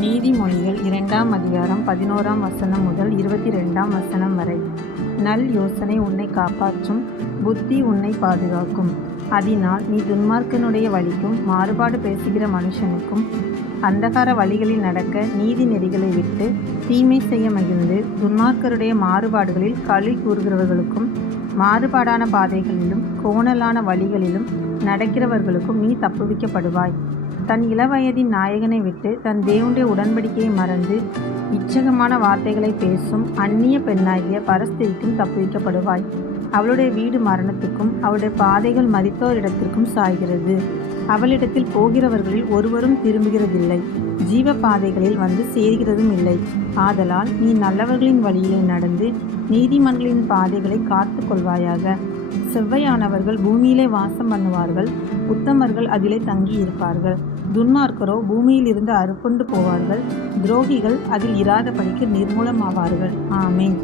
நீதிமொழிகள் 2ஆம் அதிகாரம் 11ஆம் வசனம் முதல் 22ஆம் வசனம் வரை. நல் யோசனை உன்னை காப்பாற்றும், புத்தி உன்னை பாதுகாக்கும். அதனால் நீ துன்மார்க்கனுடைய வழிக்கும் மாறுபாடு பேசுகிற மனுஷனுக்கும் அந்தகார வழிகளில் நடக்க நீதி நெறிகளை விட்டு தீமை செய்ய மகிழ்ந்து துன்மார்க்கருடைய மாறுபாடுகளில் களி கூறுகிறவர்களுக்கும் மாறுபாடான பாதைகளிலும் கோணலான வழிகளிலும் நடக்கிறவர்களுக்கும் நீ தப்புவிக்கப்படுவாய். தன் இளவயதின் நாயகனை விட்டு தன் தேவனுடைய உடன்படிக்கையை மறந்து இச்சகமான வார்த்தைகளை பேசும் அந்நிய பெண்ணாகிய பரஸ்திரிக்கும் தப்புவிக்கப்படுவாய். அவளுடைய வீடு மரணத்துக்கும் அவளுடைய பாதைகள் மரித்தோரிடத்திற்கும் சாய்கிறது. அவளிடத்தில் போகிறவர்களில் ஒருவரும் திரும்புகிறதில்லை, ஜீவ பாதைகளில் வந்து சேர்கிறதும் இல்லை. ஆதலால் நீ நல்லவர்களின் வழியிலே நடந்து நீதிமன்களின் பாதைகளை காத்து கொள்வாயாக. செவ்வையானவர்கள் பூமியிலே வாசம் பண்ணுவார்கள், உத்தமர்கள் அதிலே தங்கி இருப்பார்கள். துன்மார்க்கரோ பூமியில் இருந்து அறுப்புண்டு போவார்கள், துரோகிகள் அதில் இராதபடிக்கு நிர்மூலமாவார்கள். ஆமேன்.